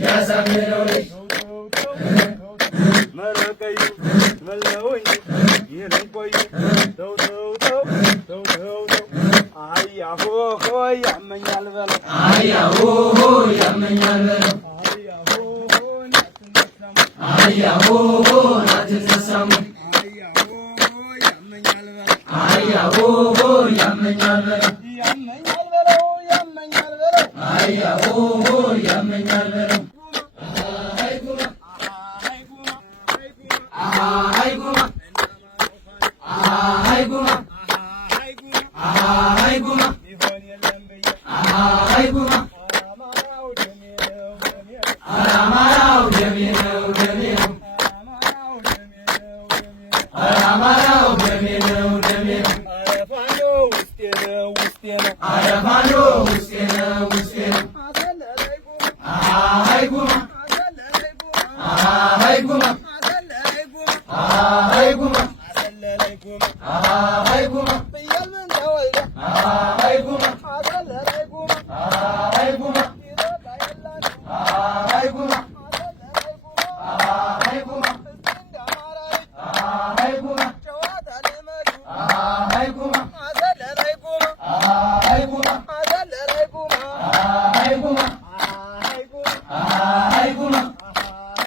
ያሳምነው ልጅ መረቀዩ መለወኝ ይህንን ቆዩ ተው ተው ተው ተው ተው ተው አያሆ ያመኛል በለው አያሆ ያመኛል በለው አያሆ ናትነሳሙ አያሆ ያመኛል በለው አያሆ ያመኛል በለው አረፋኖ ውስጤ ነው ውስጤ ነው